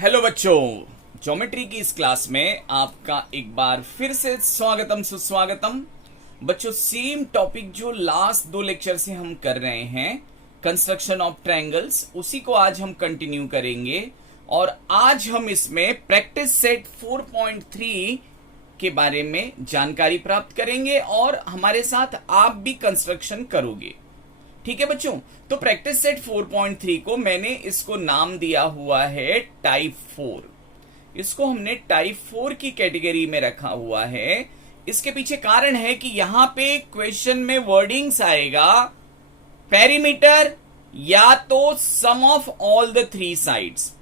Hello बच्चों, geometry की इस क्लास में आपका एक बार फिर से स्वागतम सुस्वागतम। बच्चों, सेम टॉपिक जो लास्ट दो लेक्चर से हम कर रहे हैं, कंस्ट्रक्शन ऑफ ट्रायंगल्स, उसी को आज हम कंटिन्यू करेंगे। और आज हम इसमें प्रैक्टिस सेट 4.3 के बारे में जानकारी प्राप्त करेंगे और हमारे साथ आप भी कंस्ट्रक्शन करोगे। ठीक है बच्चों, तो प्रैक्टिस सेट 4.3 को मैंने इसको नाम दिया हुआ है टाइप 4। इसको हमने टाइप 4 की कैटेगरी में रखा हुआ है। इसके पीछे कारण है कि यहां पे क्वेश्चन में वर्डिंग्स आएगा पेरीमीटर या तो sum of all the three sides.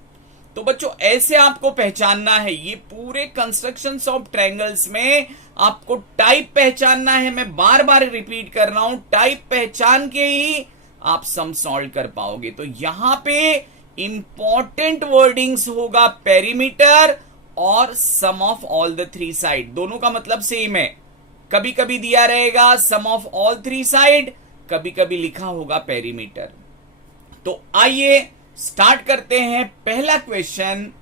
तो बच्चों ऐसे आपको पहचानना है, ये पूरे कंस्ट्रक्शन ऑफ ट्रायंगल्स में आपको टाइप पहचानना है। मैं बार बार रिपीट कर रहा हूं, टाइप पहचान के ही आप सम सॉल्व कर पाओगे। तो यहां पे इंपॉर्टेंट वर्डिंग्स होगा पेरीमीटर और sum of all the three side. दोनों का मतलब सेम है। कभी कभी दिया रहेगा sum of all three side, कभी कभी लिखा होगा पेरीमीटर। तो आइए स्टार्ट करते हैं। पहला क्वेश्चन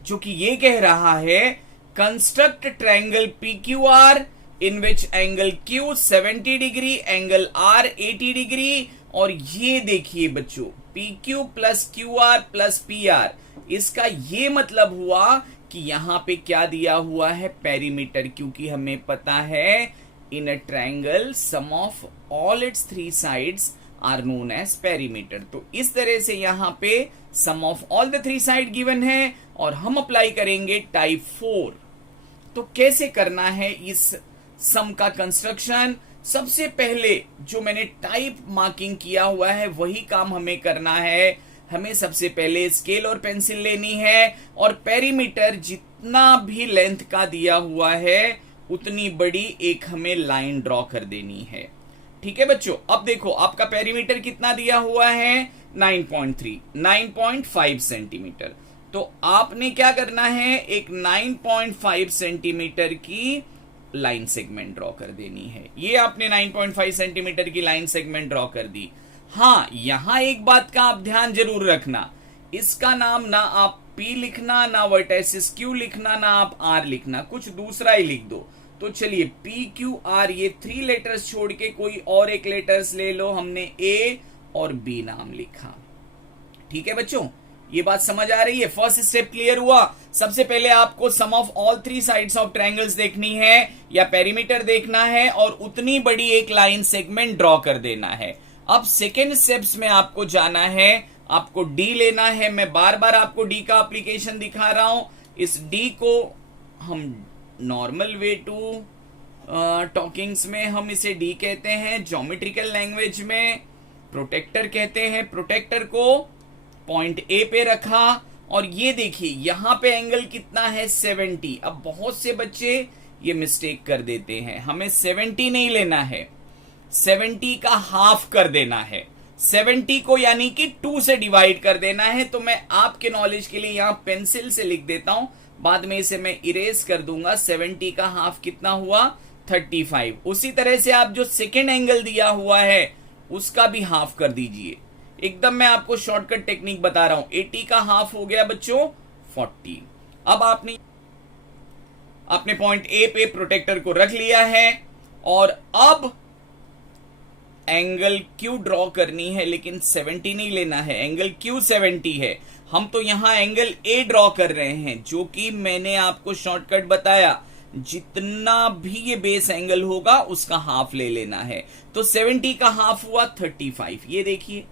जो कि ये कह रहा है, construct triangle PQR in which angle Q 70 degree, angle R 80 degree. और ये देखिए बच्चों, PQ plus QR plus PR, इसका ये मतलब हुआ कि यहां पे क्या दिया हुआ है, पेरीमीटर। क्योंकि हमें पता है in a triangle sum of all its three sides are known as perimeter. तो इस तरह से यहां पे sum of all the three side given है और हम अप्लाई करेंगे टाइप 4। तो कैसे करना है इस सम का कंस्ट्रक्शन? सबसे पहले जो मैंने टाइप मार्किंग किया हुआ है वही काम हमें करना है। हमें सबसे पहले स्केल और पेंसिल लेनी है और पेरीमीटर जितना भी लेंथ का दिया हुआ है उतनी बड़ी एक हमें लाइन ड्रॉ कर देनी है। ठीक है बच्चों, अब देखो आपका पेरीमीटर कितना दिया हुआ है, 9.5 सेंटीमीटर। तो आपने क्या करना है, एक 9.5 सेंटीमीटर की लाइन सेगमेंट ड्रॉ कर देनी है। ये आपने 9.5 सेंटीमीटर की लाइन सेगमेंट ड्रॉ कर दी। हाँ, यहां एक बात का आप ध्यान जरूर रखना, इसका नाम ना आप P लिखना, ना वर्टेसिस Q लिखना, ना आप R लिखना, कुछ दूसरा ही लिख दो। तो चलिए PQR ये 3 लेटर्स छोड़ के कोई और एक लेटर्स ले लो। हमने A और B नाम लिखा। ठीक है बच्चों, ये बात समझ आ रही है? फर्स्ट स्टेप क्लियर हुआ। सबसे पहले आपको sum of all three sides of triangles देखनी है या पेरीमीटर देखना है और उतनी बड़ी एक लाइन सेगमेंट ड्रॉ कर देना है। अब सेकेंड स्टेप्स में आपको जाना है, आपको D लेना है। मैं बार बार आपको D का एप्लीकेशन दिखा रहा हूं। इस D को हम नॉर्मल वे टू टॉकिंग्स में हम इसे D कहते हैं, ज्योमेट्रिकल लैंग्वेज में प्रोटेक्टर कहते हैं। प्रोटेक्टर को पॉइंट A पे रखा और ये देखिए यहां पे एंगल कितना है, 70। अब बहुत से बच्चे ये मिस्टेक कर देते हैं, हमें 70 नहीं लेना है, 70 का हाफ कर देना है। 70 को यानी कि 2 से डिवाइड कर देना है। तो मैं आपके नॉलेज के लिए यहां पेंसिल से लिख देता हूं, बाद में इसे मैं इरेज कर दूंगा। 70 का हाफ कितना हुआ, 35। उसी तरह से आप जो सेकेंड एंगल दिया हुआ है उसका भी हाफ कर दीजिए। एकदम मैं आपको शॉर्टकट टेक्निक बता रहा हूं। 80 का हाफ हो गया बच्चों 40। अब आपने पॉइंट A पे प्रोटेक्टर को रख लिया है और अब एंगल Q ड्रॉ करनी है, लेकिन 70 नहीं लेना है, एंगल Q 70 है। हम तो यहां एंगल A ड्रॉ कर रहे हैं, जो कि मैंने आपको शॉर्टकट बताया, जितना भी ये बेस एंगल होगा उसका हाफ ले लेना है। तो 70 का हाफ हुआ 35। ये देखिए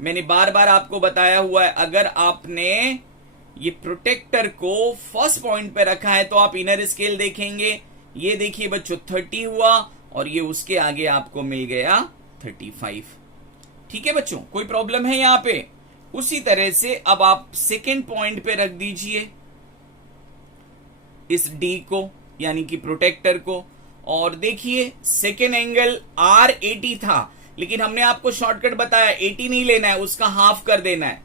मैंने बार बार आपको बताया हुआ है, अगर आपने ये प्रोटेक्टर को फर्स्ट पॉइंट पे रखा है तो आप इनर स्केल देखेंगे। ये देखिए बच्चों 30 हुआ और ये उसके आगे आपको मिल गया 35। ठीक है बच्चों, कोई प्रॉब्लम है यहां पे? उसी तरह से अब आप सेकेंड पॉइंट पे रख दीजिए इस D को, यानी कि प्रोटेक्टर को। और देखिए सेकेंड एंगल R 80 था, लेकिन हमने आपको शॉर्टकट बताया 80 नहीं लेना है, उसका हाफ कर देना है।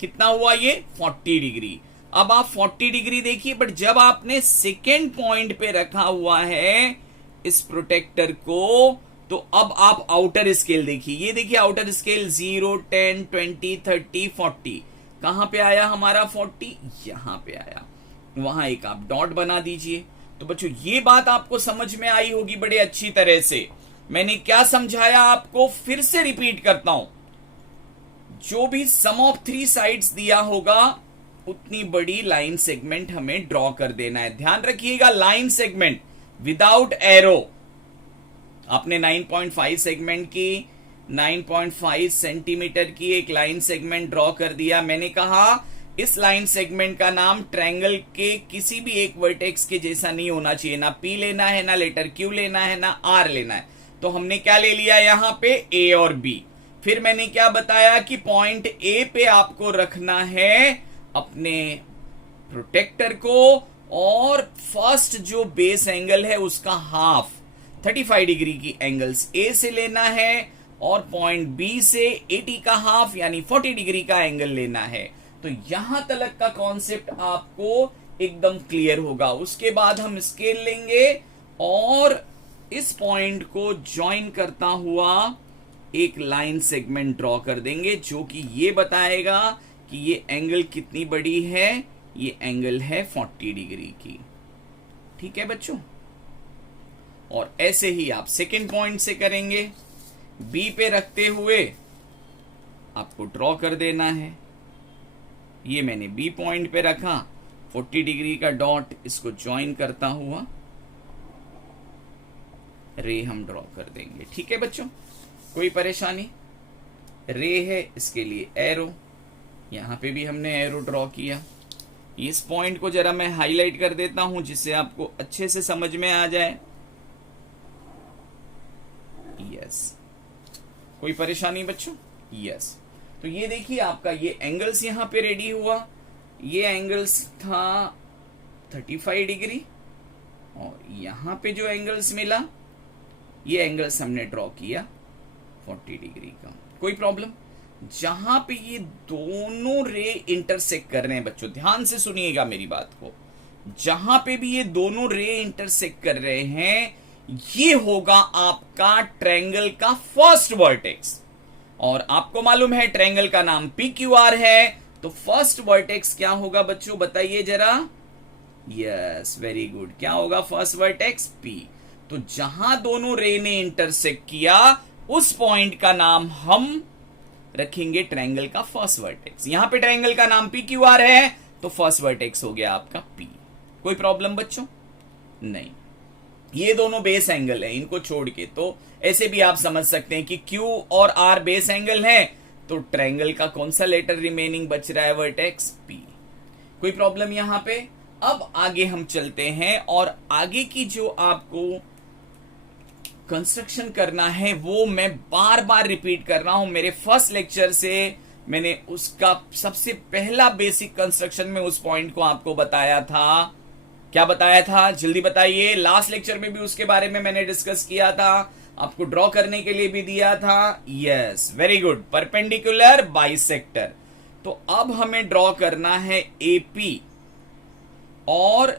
कितना हुआ ये, 40 डिग्री। अब आप 40 डिग्री देखिए, बट जब आपने सेकेंड पॉइंट पे रखा हुआ है इस प्रोटेक्टर को, तो अब आप आउटर स्केल देखिए। ये देखिए आउटर स्केल 0, 10, 20, 30, 40 कहां पे आया हमारा 40, यहां पे आया, वहां एक आप डॉट बना दीजिए। तो बच्चों ये बात आपको समझ में आई होगी बड़े अच्छी तरह से। मैंने क्या समझाया आपको फिर से रिपीट करता हूं, जो भी सम ऑफ 3 साइड्स दिया होगा उतनी बड़ी लाइन सेगमेंट हमें ड्रॉ कर देना है। ध्यान रखिएगा, लाइन सेगमेंट विदाउट एरो। आपने 9.5 सेगमेंट की, 9.5 सेंटीमीटर की एक लाइन सेगमेंट ड्रॉ कर दिया। मैंने कहा इस लाइन सेगमेंट का नाम ट्रायंगल के किसी भी एक वर्टेक्स के जैसा नहीं होना चाहिए, ना पी लेना है, ना लेटर क्यू लेना है, ना आर लेना है। तो हमने क्या ले लिया यहां पे, ए और बी। फिर मैंने क्या बताया कि पॉइंट ए पे आपको रखना है अपने प्रोटेक्टर को, और फर्स्ट जो बेस एंगल है उसका हाफ 35 डिग्री की एंगल्स ए से लेना है, और पॉइंट बी से 80 का हाफ यानी 40 डिग्री का एंगल लेना है। तो यहां तक का कॉन्सेप्ट आपको एकदम क्लियर होगा। उसके बाद हम स्केल लेंगे और इस पॉइंट को ज्वाइन करता हुआ एक लाइन सेगमेंट ड्रॉ कर देंगे, जो कि ये बताएगा कि ये एंगल कितनी बड़ी है। ये एंगल है 40 डिग्री की। ठीक है बच्चों, और ऐसे ही आप सेकेंड पॉइंट से करेंगे। बी पे रखते हुए आपको ड्रॉ कर देना है। ये मैंने बी पॉइंट पे रखा, 40 डिग्री का डॉट, इसको ज्वाइन करता हुआ रे हम ड्रॉ कर देंगे। ठीक है बच्चों, कोई परेशानी? रे है, इसके लिए एरो, यहां पे भी हमने एरो ड्रॉ किया। इस पॉइंट को जरा मैं हाईलाइट कर देता हूं जिससे आपको अच्छे से समझ में आ जाए। यस, कोई परेशानी बच्चों? यस, तो ये देखिए आपका ये एंगल्स यहां पे रेडी हुआ। ये एंगल्स था 35 डिग्री, और यहां पे जो एंगल्स मिला ये एंगल्स हमने ड्रॉ किया 40 डिग्री का। कोई प्रॉब्लम? जहां पे ये दोनों रे इंटरसेक्ट कर रहे हैं बच्चों, ध्यान से सुनिएगा मेरी बात को, जहां पे भी ये दोनों रे इंटरसेक्ट कर रहे हैं ये होगा आपका ट्रायंगल का फर्स्ट वर्टेक्स। और आपको मालूम है ट्रायंगल का नाम PQR है, तो फर्स्ट वर्टेक्स क्या होगा बच्चों, बताइए जरा। यस, वेरी गुड, क्या होगा फर्स्ट वर्टेक्स? P। तो जहां दोनों रे ने इंटरसेक्ट किया उस पॉइंट का नाम हम रखेंगे ट्रायंगल का फर्स्ट वर्टेक्स। यहां पे ट्रायंगल का नाम PQR है, तो फर्स्ट वर्टेक्स हो गया आपका P। कोई प्रॉब्लम बच्चों? नहीं। ये दोनों बेस एंगल है, इनको छोड़ के तो ऐसे भी आप समझ सकते हैं कि Q और R बेस एंगल है, तो ट्रायंगल का कौन सा लेटर रिमेनिंग बच रहा है, वर्टेक्स P। कोई प्रॉब्लम यहां पे? अब आगे हम चलते हैं, और आगे की जो आपको कंस्ट्रक्शन करना है वो मैं बार बार रिपीट कर रहा हूं। मेरे फर्स्ट लेक्चर से मैंने उसका सबसे पहला बेसिक कंस्ट्रक्शन में उस पॉइंट को आपको बताया था। क्या बताया था, जल्दी बताइए। लास्ट लेक्चर में भी उसके बारे में मैंने डिस्कस किया था, आपको ड्रॉ करने के लिए भी दिया था। Yes, very good, perpendicular bisector. तो अब हमें ड्रॉ करना है AP और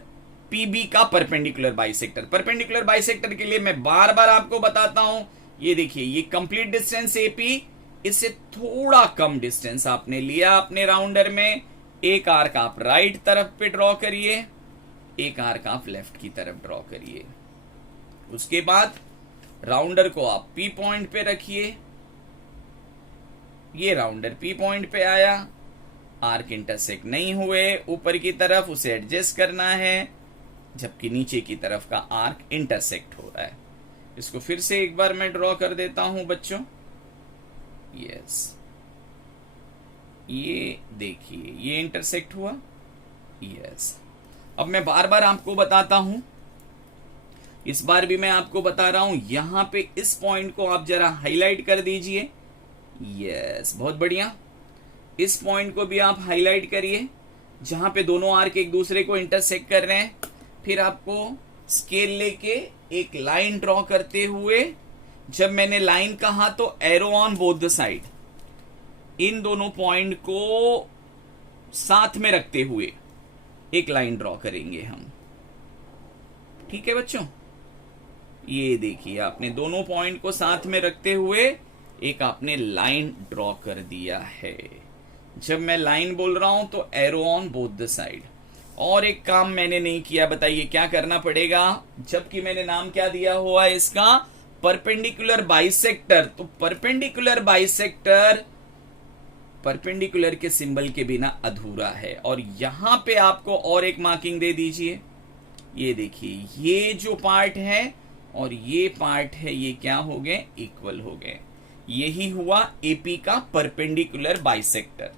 PB का परपेंडिकुलर बाइसेक्टर। परपेंडिकुलर बाइसेक्टर के लिए मैं बार बार आपको बताता हूं, ये देखिए ये कंप्लीट डिस्टेंस AP, इससे थोड़ा कम डिस्टेंस आपने लिया अपने राउंडर में। एक आर्क आप राइट तरफ पे ड्रॉ करिए, एक आर्क आप लेफ्ट की तरफ ड्रॉ करिए। उसके बाद राउंडर को आप P पॉइंट पे रखिए। ये राउंडर P पॉइंट पे आया, आर्क इंटरसेक्ट नहीं हुए ऊपर की तरफ, उसे एडजस्ट करना है, जबकि नीचे की तरफ का आर्क इंटरसेक्ट हो रहा है। इसको फिर से एक बार मैं ड्रॉ कर देता हूं बच्चों। यस, ये देखिए ये इंटरसेक्ट हुआ। यस, अब मैं बार बार आपको बताता हूं, इस बार भी मैं आपको बता रहा हूं, यहां पे इस पॉइंट को आप जरा हाईलाइट कर दीजिए। यस, बहुत बढ़िया। इस पॉइंट को भी आप हाईलाइट करिए जहां पे दोनों आर्क एक दूसरे को इंटरसेक्ट कर रहे हैं। फिर आपको स्केल लेके एक लाइन ड्रॉ करते हुए, जब मैंने लाइन कहा तो arrow on both the side, इन दोनों पॉइंट को साथ में रखते हुए एक लाइन ड्रॉ करेंगे हम। ठीक है बच्चों, ये देखिए आपने दोनों पॉइंट को साथ में रखते हुए एक आपने लाइन ड्रॉ कर दिया है। जब मैं लाइन बोल रहा हूं तो arrow on both the side. और एक काम मैंने नहीं किया, बताइए क्या करना पड़ेगा, जबकि मैंने नाम क्या दिया हुआ है इसका, परपेंडिकुलर बाइसेक्टर। तो परपेंडिकुलर बाइसेक्टर परपेंडिकुलर के सिंबल के बिना अधूरा है। और यहां पे आपको और एक मार्किंग दे दीजिए, ये देखिए ये जो पार्ट है और ये पार्ट है, ये क्या हो गए, इक्वल हो गए। यही हुआ एपी का परपेंडिकुलर बाइसेक्टर।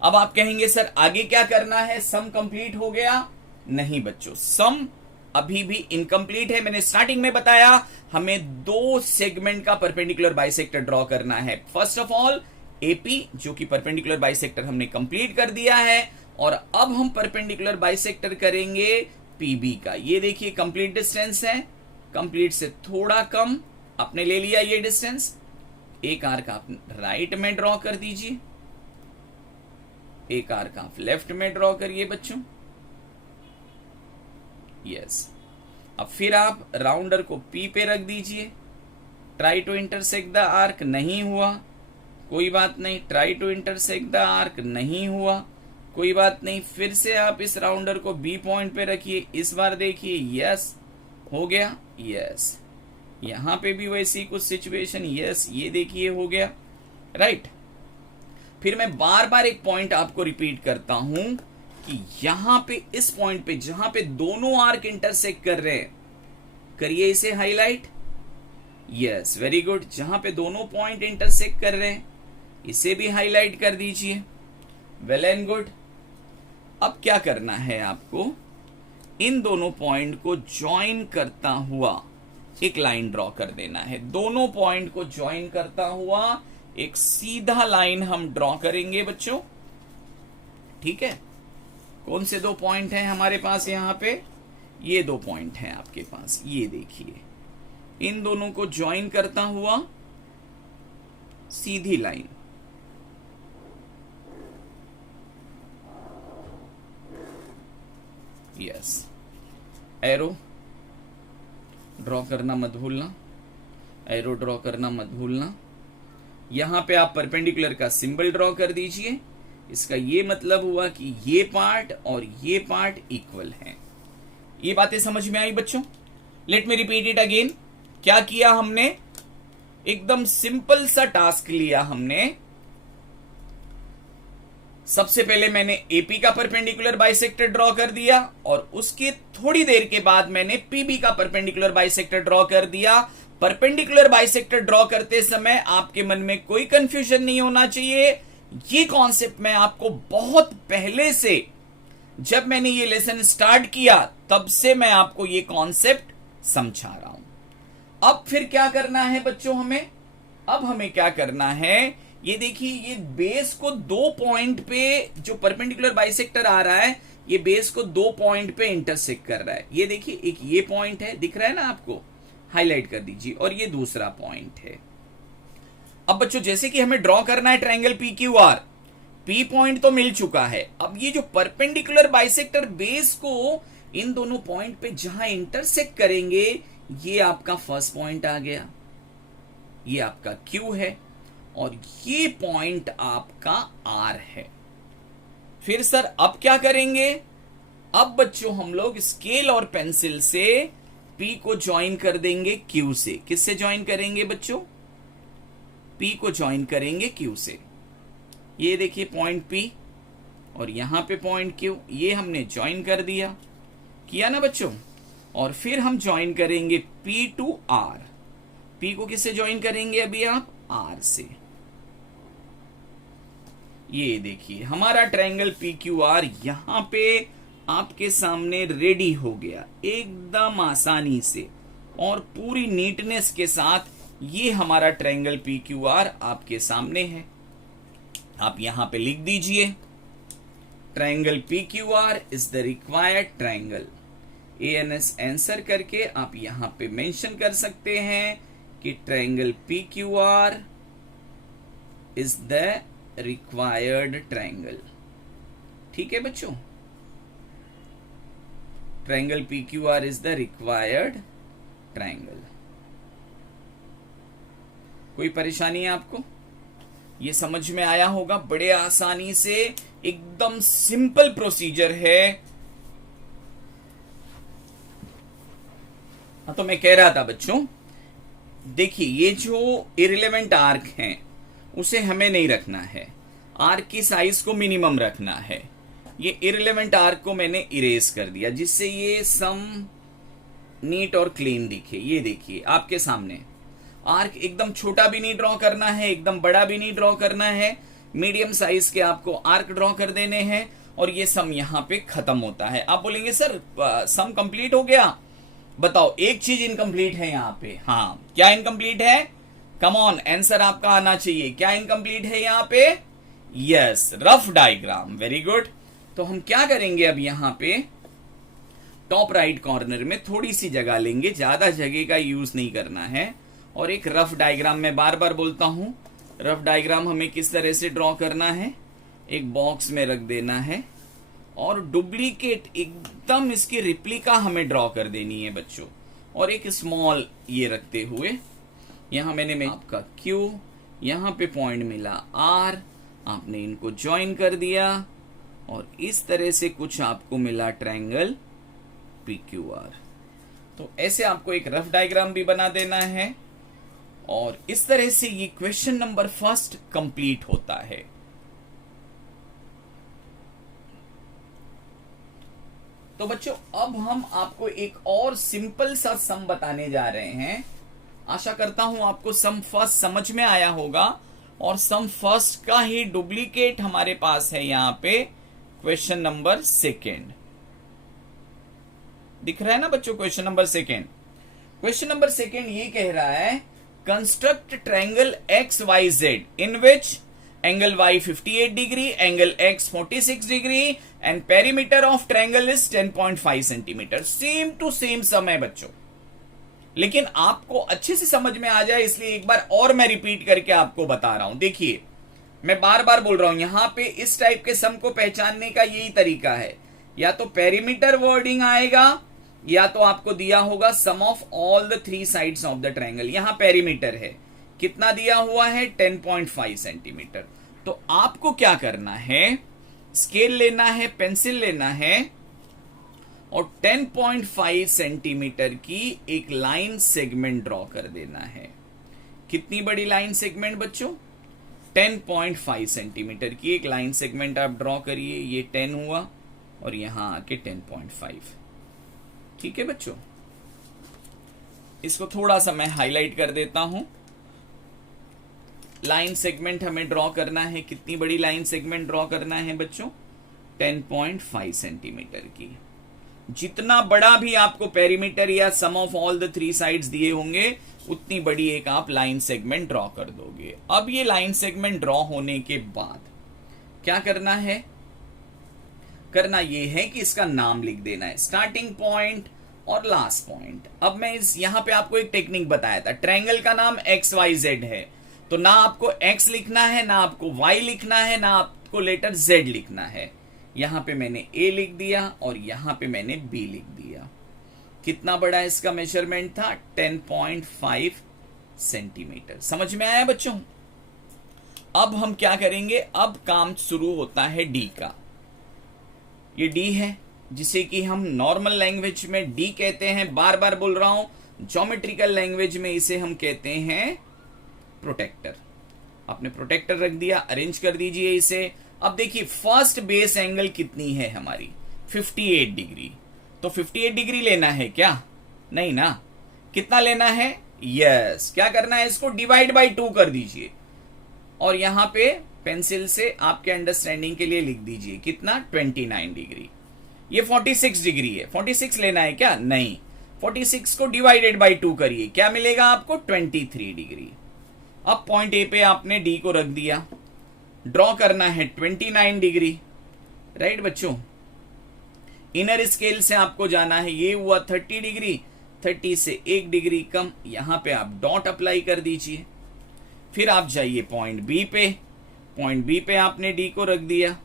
अब आप कहेंगे सर आगे क्या करना है, सम कंप्लीट हो गया? नहीं बच्चों, सम अभी भी इनकम्प्लीट है। मैंने स्टार्टिंग में बताया हमें दो सेगमेंट का परपेंडिकुलर बाइसेक्टर ड्रॉ करना है। फर्स्ट ऑफ ऑल एपी जो कि परपेंडिकुलर बाइसेक्टर हमने कंप्लीट कर दिया है, और अब हम परपेंडिकुलर बाइसेक्टर करेंगे पीबी का। ये देखिए कंप्लीट डिस्टेंस है, कंप्लीट से थोड़ा कम आपने ले लिया ये डिस्टेंस। एक आर्क आप राइट में ड्रॉ कर दीजिए, एक आर्क आप लेफ्ट में ड्रॉ करिए बच्चों। यस, अब फिर आप राउंडर को पी पे रख दीजिए। Try to intersect the arc, नहीं हुआ, कोई बात नहीं। Try to intersect the arc, नहीं हुआ, कोई बात नहीं। फिर से आप इस राउंडर को बी पॉइंट पे रखिए, इस बार देखिए यस हो गया, यस। यहां पे भी वैसी कुछ सिचुएशन, यस ये देखिए हो गया, राइट। फिर मैं बार बार एक पॉइंट आपको रिपीट करता हूं कि यहां पे इस पॉइंट पे जहां पे दोनों आर्क इंटरसेक्ट कर रहे हैं, करिए इसे हाईलाइट। यस वेरी गुड, जहां पे दोनों पॉइंट इंटरसेक्ट कर रहे हैं इसे भी हाईलाइट कर दीजिए। Well and good. अब क्या करना है आपको, इन दोनों पॉइंट को ज्वाइन करता हुआ एक लाइन ड्रॉ कर देना है। दोनों पॉइंट को ज्वाइन करता हुआ एक सीधा लाइन हम ड्रॉ करेंगे बच्चों, ठीक है। कौन से दो पॉइंट हैं हमारे पास यहां पे, ये दो पॉइंट हैं आपके पास, ये देखिए। इन दोनों को ज्वाइन करता हुआ सीधी लाइन, यस। एरो ड्रॉ करना मत भूलना, एरो ड्रॉ करना मत भूलना। यहां पे आप परपेंडिकुलर का सिंबल ड्रॉ कर दीजिए। इसका ये मतलब हुआ कि ये पार्ट और ये पार्ट इक्वल है। ये बातें समझ में आई बच्चों? Let me repeat it again. क्या किया हमने, एकदम सिंपल सा टास्क लिया हमने। सबसे पहले मैंने एपी का परपेंडिकुलर बाइसेक्टर ड्रॉ कर दिया, और उसके थोड़ी देर के बाद मैंने पीबी का परपेंडिकुलर बाइसेक्टर ड्रॉ कर दिया। परपेंडिकुलर बाइसेक्टर ड्रॉ करते समय आपके मन में कोई कंफ्यूजन नहीं होना चाहिए। ये कॉन्सेप्ट मैं आपको बहुत पहले से, जब मैंने ये लेसन स्टार्ट किया तब से मैं आपको ये कॉन्सेप्ट समझा रहा हूं। अब फिर क्या करना है बच्चों हमें, अब हमें क्या करना है, ये देखिए ये बेस को दो पॉइंट पे, जो परपेंडिकुलर बाइसेक्टर आ रहा है ये बेस को दो पॉइंट पे इंटरसेक्ट कर रहा है। ये देखिए एक ये पॉइंट है, दिख रहा है ना आपको, हाईलाइट कर दीजिए, और ये दूसरा पॉइंट है। अब बच्चों जैसे कि हमें ड्रॉ करना है triangle P Q R, P point तो मिल चुका है। अब ये जो परपेंडिकुलर बाइसेक्टर बेस को इन दोनों पॉइंट पे जहां इंटरसेक्ट करेंगे, ये आपका फर्स्ट पॉइंट आ गया, ये आपका क्यू है, और ये पॉइंट आपका आर है। फिर सर अब क्या करेंगे, अब बच्चों हम लोग स्केल और पेंसिल से P को ज्वाइन कर देंगे Q से। किससे ज्वाइन करेंगे बच्चों, P को ज्वाइन करेंगे Q से। ये देखिए पॉइंट P और यहां पे पॉइंट Q, ये हमने ज्वाइन कर दिया, किया ना बच्चों। और फिर हम ज्वाइन करेंगे P टू R। P को किससे ज्वाइन करेंगे अभी आप, R से। ये देखिए हमारा ट्रायंगल PQR यहां पे आपके सामने रेडी हो गया एकदम आसानी से और पूरी नीटनेस के साथ। ये हमारा ट्रायंगल PQR आपके सामने है। आप यहां पे लिख दीजिए, triangle PQR is the required triangle. ANS answer करके आप यहां पे मेंशन कर सकते हैं कि triangle PQR is the required triangle. ठीक है बच्चों, triangle PQR is the required triangle. कोई परेशानी है आपको? ये समझ में आया होगा, बड़े आसानी से, एकदम सिंपल प्रोसीजर है। तो मैं कह रहा था बच्चों, देखिए ये जो इररिलेवेंट आर्क है उसे हमें नहीं रखना है, आर्क की साइज को मिनिमम रखना है। ये इररिलेवेंट आर्क को मैंने इरेज कर दिया जिससे ये सम नीट और क्लीन दिखे। ये देखिए आपके सामने आर्क एकदम छोटा भी नहीं ड्रॉ करना है, एकदम बड़ा भी नहीं ड्रॉ करना है, मीडियम साइज के आपको आर्क ड्रॉ कर देने हैं और ये सम यहां पे खत्म होता है। आप बोलेंगे सर सम कंप्लीट हो गया, बताओ एक चीज इनकम्प्लीट है यहां पे। हाँ, क्या इनकम्प्लीट है? कम ऑन, आंसर आपका आना चाहिए। क्या इनकम्प्लीट है यहां पे? Yes, rough diagram. Very good. तो हम क्या करेंगे, अब यहां पे टॉप राइट कॉर्नर में थोड़ी सी जगह लेंगे, ज्यादा जगह का यूज नहीं करना है, और एक रफ डायग्राम, मैं बार बार बोलता हूं, रफ डायग्राम हमें किस तरह से ड्रॉ करना है, एक बॉक्स में रख देना है और डुप्लीकेट एकदम इसकी रिप्लिका हमें ड्रॉ कर देनी है बच्चों। और एक स्मॉल ये रखते हुए यहां मैंने आपका Q, यहां पे पॉइंट मिला R, आपने इनको ज्वाइन कर दिया और इस तरह से कुछ आपको मिला ट्रायंगल PQR। तो ऐसे आपको एक रफ डायग्राम भी बना देना है और इस तरह से ये क्वेश्चन नंबर फर्स्ट कंप्लीट होता है। तो बच्चों अब हम आपको एक और सिंपल सा सम बताने जा रहे हैं। आशा करता हूं आपको सम फर्स्ट समझ में आया होगा और सम फर्स्ट का ही डुप्लीकेट हमारे पास है यहां पे क्वेश्चन नंबर सेकेंड। दिख रहा है ना बच्चों question number second? Question number second ये कह रहा है, construct triangle XYZ in which angle Y 58 degree, angle X 46 degree and perimeter of triangle is 10.5 centimeter। Same to same sum है बच्चों, लेकिन आपको अच्छे से समझ में आ जाए इसलिए एक बार और मैं रिपीट करके आपको बता रहा हूं। देखिए मैं बार बार बोल रहा हूं, यहां पे इस टाइप के सम को पहचानने का यही तरीका है, या तो पेरीमीटर वर्डिंग आएगा या तो आपको दिया होगा sum of all the three sides of the triangle. यहां पेरीमीटर है, कितना दिया हुआ है? 10.5 सेंटीमीटर। तो आपको क्या करना है, स्केल लेना है, पेंसिल लेना है और 10.5 सेंटीमीटर की एक लाइन सेगमेंट ड्रॉ कर देना है। कितनी बड़ी लाइन सेगमेंट बच्चों? 10.5 सेंटीमीटर की एक लाइन सेगमेंट आप ड्रॉ करिए। ये 10 हुआ और यहां आके 10.5। ठीक है बच्चों, इसको थोड़ा सा मैं हाईलाइट कर देता हूं। लाइन सेगमेंट हमें ड्रॉ करना है, कितनी बड़ी लाइन सेगमेंट ड्रॉ करना है बच्चों? 10.5 सेंटीमीटर की। जितना बड़ा भी आपको पेरीमीटर या sum of all the three sides दिए होंगे उतनी बड़ी एक आप लाइन सेगमेंट ड्रॉ कर दोगे। अब ये लाइन सेगमेंट ड्रॉ होने के बाद क्या करना है? करना ये है कि इसका नाम लिख देना है, स्टार्टिंग पॉइंट और लास्ट पॉइंट। अब मैं यहां पे आपको एक टेक्निक बताया था, ट्रायंगल का नाम XYZ है, तो ना आपको X लिखना है, ना आपको Y लिखना है, ना आपको लेटर Z लिखना है। यहां पे मैंने A लिख दिया और यहां पे मैंने B लिख दिया। कितना बड़ा इसका मेजरमेंट था? 10.5 सेंटीमीटर। समझ में आया बच्चों? अब हम क्या करेंगे, अब काम शुरू होता है D का। ये D है जिसे कि हम नॉर्मल लैंग्वेज में D कहते हैं, बार बार बोल रहा हूं, ज्योमेट्रिकल लैंग्वेज में इसे हम कहते हैं प्रोटेक्टर। आपने प्रोटेक्टर रख दिया, अरेंज कर दीजिए इसे। अब देखिए फर्स्ट बेस एंगल कितनी है हमारी? 58 डिग्री। तो 58 डिग्री लेना है क्या? नहीं ना। कितना लेना है? यस, क्या करना है, इसको डिवाइड बाय 2 कर दीजिए और यहां पे पेंसिल से आपके अंडरस्टैंडिंग के लिए लिख दीजिए कितना? 29 डिग्री। ये 46 डिग्री है, 46 लेना है क्या? नहीं, 46 को डिवाइडेड बाय 2 करिए, क्या मिलेगा आपको? 23 डिग्री। अब पॉइंट ए पे आपने डी को रख दिया, ड्रॉ करना है 29 डिग्री, राइट बच्चों? इनर स्केल से आपको जाना है, ये हुआ 30 डिग्री, 30 से 1 डिग्री कम, यहां पे आप डॉट अप्लाई कर दीजिए। फिर आप जाइए पॉइंट बी पे, पॉइंट बी पे आपने डी को रख दिया।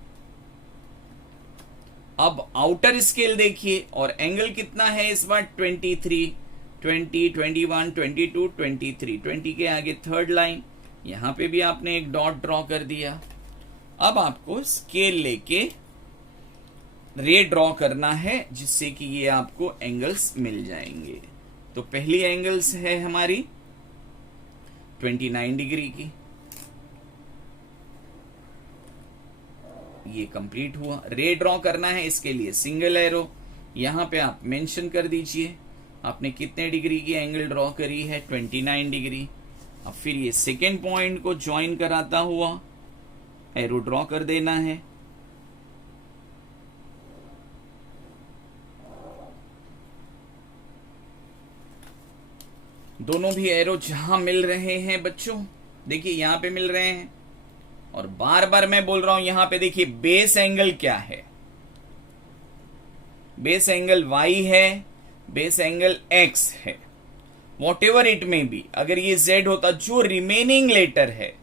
अब आउटर स्केल देखिए और एंगल कितना है इस बार? 23, 20, 21, 22, 23, 20 के आगे थर्ड लाइन, यहां पे भी आपने एक डॉट ड्रॉ कर दिया। अब आपको स्केल लेके रे ड्रॉ करना है जिससे कि ये आपको एंगल्स मिल जाएंगे। तो पहली एंगल्स है हमारी 29 डिग्री की, ये कंप्लीट हुआ। रे ड्रॉ करना है, इसके लिए सिंगल एरो यहां पे आप मेंशन कर दीजिए आपने कितने डिग्री की एंगल ड्रॉ करी है, 29 डिग्री। अब फिर ये सेकेंड पॉइंट को ज्वाइन कराता हुआ एरो ड्रॉ कर देना है। दोनों भी एरो जहां मिल रहे हैं बच्चों, देखिए यहां पे मिल रहे हैं, और बार बार मैं बोल रहा हूं यहां पे देखिए बेस एंगल क्या है, बेस एंगल y है, बेस एंगल x है, वॉट एवर इट में बी। अगर ये z होता, जो रिमेनिंग लेटर है,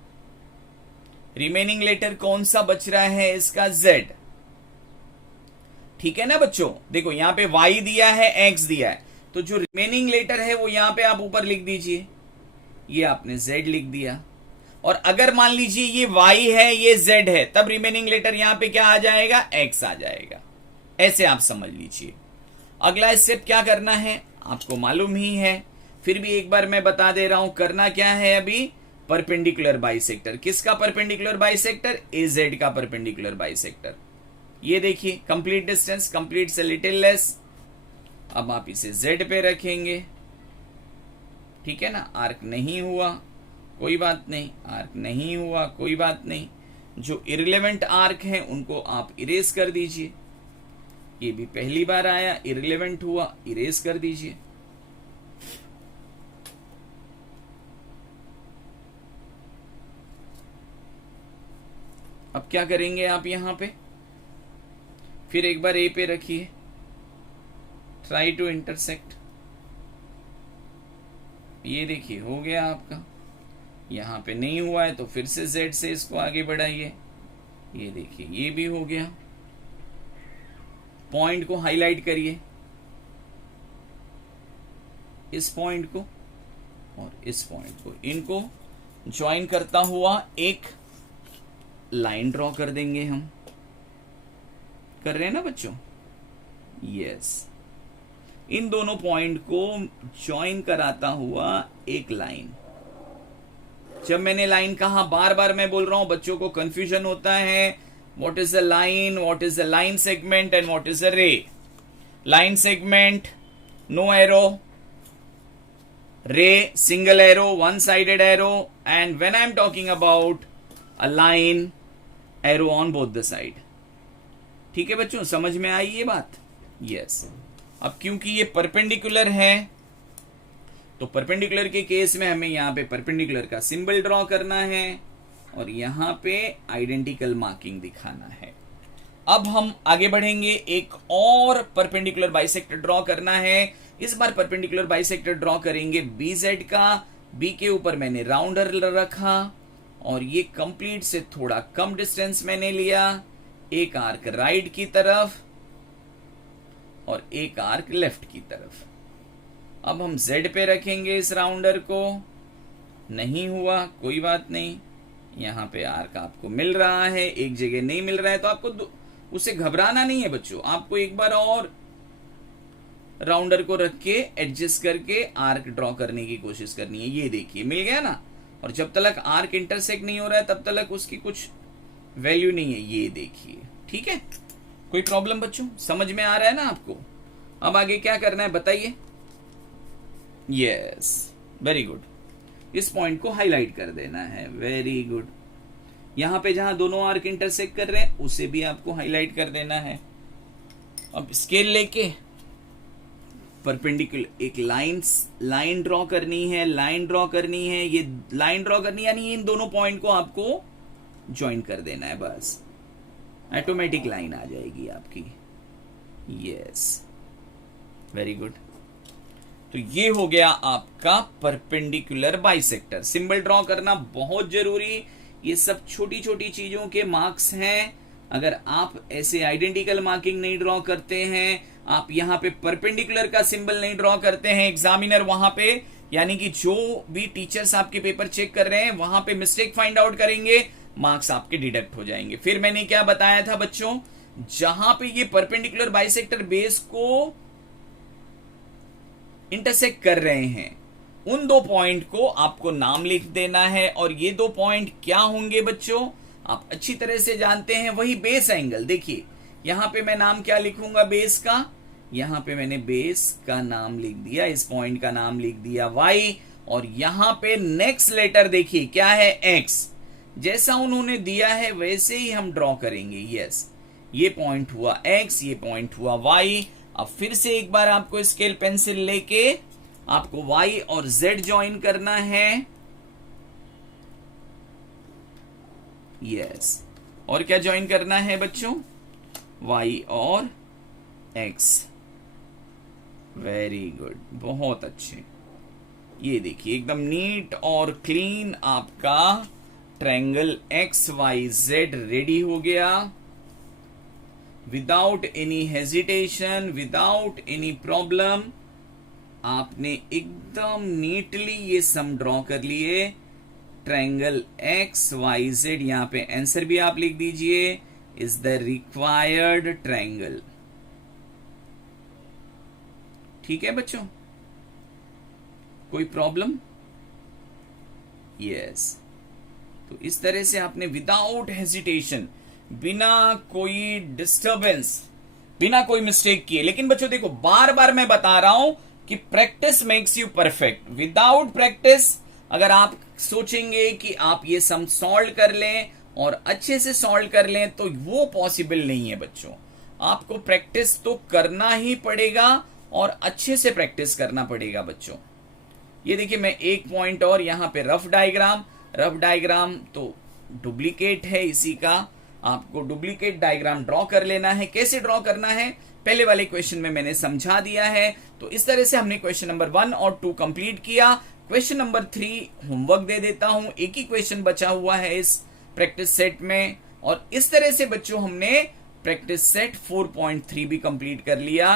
रिमेनिंग लेटर कौन सा बच रहा है इसका, z, ठीक है ना बच्चों। देखो यहां पे y दिया है, x दिया है, तो जो रिमेनिंग लेटर है वो यहां पे आप ऊपर लिख दीजिए, ये आपने z लिख दिया। और अगर मान लीजिए ये y है, ये z है, तब रिमेनिंग लेटर यहां पे क्या आ जाएगा, x आ जाएगा। ऐसे आप समझ लीजिए। अगला स्टेप क्या करना है आपको मालूम ही है, फिर भी एक बार मैं बता दे रहा हूं। करना क्या है अभी, परपेंडिकुलर बाइसेक्टर। किसका परपेंडिकुलर बाइसेक्टर, AZ का परपेंडिकुलर बाइसेक्टर। ये देखिए कंप्लीट डिस्टेंस, कंप्लीट से लिटिल लेस। अब आप इसे Z पे रखेंगे, ठीक है ना। आर्क नहीं हुआ कोई बात नहीं, आर्क नहीं हुआ कोई बात नहीं। जो इररिलेवेंट आर्क हैं उनको आप इरेज कर दीजिए। ये भी पहली बार आया, इररिलेवेंट हुआ, इरेज कर दीजिए। अब क्या करेंगे आप यहां पे, फिर एक बार ए पे रखिए, ट्राई टू इंटरसेक्ट। ये देखिए हो गया आपका। यहां पे नहीं हुआ है तो फिर से Z से इसको आगे बढ़ाइए, ये देखिए ये भी हो गया। पॉइंट को हाईलाइट करिए, इस पॉइंट को और इस पॉइंट को, इनको ज्वाइन करता हुआ एक लाइन ड्रॉ कर देंगे हम। कर रहे हैं ना बच्चों, यस। इन दोनों पॉइंट को ज्वाइन कराता हुआ एक लाइन। जब मैंने लाइन कहा, बार बार मैं बोल रहा हूं, बच्चों को कंफ्यूजन होता है, what is the line, what is the line segment and what is the ray. Line segment no arrow, ray single arrow, one sided arrow, and when I'm talking about a line, arrow on both the side। ठीक है बच्चों, समझ में आई ये बात, yes. अब क्योंकि ये परपेंडिकुलर है, तो परपेंडिकुलर के केस में हमें यहां पे परपेंडिकुलर का सिंबल ड्रॉ करना है और यहां पे आइडेंटिकल मार्किंग दिखाना है। अब हम आगे बढ़ेंगे, एक और परपेंडिकुलर बाइसेक्टर ड्रॉ करना है। इस बार परपेंडिकुलर बाइसेक्टर ड्रॉ करेंगे BZ का। B के ऊपर मैंने राउंडर रखा और ये कंप्लीट से थोड़ा कम डिस्टेंस मैंने लिया। एक आर्क राइट की तरफ और एक आर्क लेफ्ट की तरफ। अब हम Z पे रखेंगे इस राउंडर को। नहीं हुआ कोई बात नहीं, यहां पे आर्क आपको मिल रहा है, एक जगह नहीं मिल रहा है तो आपको उसे घबराना नहीं है बच्चों। आपको एक बार और राउंडर को रख के एडजस्ट करके आर्क ड्रॉ करने की कोशिश करनी है। ये देखिए मिल गया ना। और जब तक आर्क इंटरसेक्ट नहीं हो रहा है तब तक उसकी कुछ वैल्यू नहीं है। ये देखिए, ठीक है। कोई प्रॉब्लम बच्चों, समझ में आ रहा है ना आपको। अब आगे क्या करना है बताइए। Yes, very good. इस पॉइंट को हाईलाइट कर देना है, वेरी गुड। यहां पे जहां दोनों आर्क इंटरसेक्ट कर रहे हैं उसे भी आपको हाईलाइट कर देना है। अब स्केल लेके परपेंडिकुलर एक लाइन ड्रॉ करनी है, लाइन ड्रॉ करनी है। ये लाइन ड्रॉ करनी यानी इन दोनों पॉइंट को आपको ज्वाइन कर देना है, बस ऑटोमेटिक लाइन आ जाएगी आपकी। Yes, very good. तो ये हो गया आपका परपेंडिकुलर बाइसेक्टर। सिंबल ड्रॉ करना बहुत जरूरी। ये सब छोटी छोटी चीजों के मार्क्स हैं। अगर आप ऐसे आइडेंटिकल मार्किंग नहीं ड्रॉ करते हैं, आप यहां पे परपेंडिकुलर का सिंबल नहीं ड्रॉ करते हैं, एग्जामिनर वहां पे यानी कि जो भी टीचर्स आपके पेपर चेक कर रहे हैं वहां पे मिस्टेक फाइंड आउट करेंगे, मार्क्स आपके डिडक्ट हो जाएंगे। फिर मैंने क्या बताया था बच्चों, जहां पे ये परपेंडिकुलर बाइसेक्टर बेस को इंटरसेक्ट कर रहे हैं उन दो पॉइंट को आपको नाम लिख देना है। और ये दो पॉइंट क्या होंगे बच्चों, आप अच्छी तरह से जानते हैं, वही बेस एंगल। देखिए यहां पे मैं नाम क्या लिखूंगा बेस का, यहां पे मैंने बेस का नाम लिख दिया, इस पॉइंट का नाम लिख दिया y, और यहां पे नेक्स्ट लेटर देखिए क्या है x। जैसा उन्होंने दिया है वैसे ही हम ड्रॉ करेंगे। यस, ये पॉइंट हुआ x, ये पॉइंट हुआ y। अब फिर से एक बार आपको स्केल पेंसिल लेके आपको y और z ज्वाइन करना है। यस, और क्या ज्वाइन करना है बच्चों, y और x। वेरी गुड, बहुत अच्छे। ये देखिए एकदम नीट और क्लीन आपका ट्रायंगल XYZ रेडी हो गया, without any hesitation, without any problem. आपने एकदम नीटली ये सम ड्रॉ कर लिए, ट्रायंगल XYZ। यहां पे आंसर भी आप लिख दीजिए, इज द रिक्वायर्ड ट्रायंगल। ठीक है बच्चों, कोई प्रॉब्लम? यस, तो इस तरह से आपने विदाउट हेजिटेशन, बिना कोई डिस्टरबेंस, बिना कोई मिस्टेक किए। लेकिन बच्चों देखो, बार बार मैं बता रहा हूं कि practice makes you perfect. Without practice अगर आप सोचेंगे कि आप ये सम सॉल्व कर लें और अच्छे से सॉल्व कर लें तो वो पॉसिबल नहीं है बच्चों। आपको प्रैक्टिस तो करना ही पड़ेगा और अच्छे से प्रैक्टिस करना पड़ेगा बच्चों। ये देखिए मैं एक पॉइंट और यहां पे रफ डायग्राम तो डुप्लीकेट है इसी का, आपको डुप्लीकेट डायग्राम ड्रॉ कर लेना है। कैसे ड्रॉ करना है पहले वाले क्वेश्चन में मैंने समझा दिया है। तो इस तरह से हमने क्वेश्चन नंबर 1 और 2 कंप्लीट किया। क्वेश्चन नंबर 3 होमवर्क दे देता हूं, एक ही क्वेश्चन बचा हुआ है इस प्रैक्टिस सेट में। और इस तरह से बच्चों हमने प्रैक्टिस सेट 4.3 भी कंप्लीट कर लिया।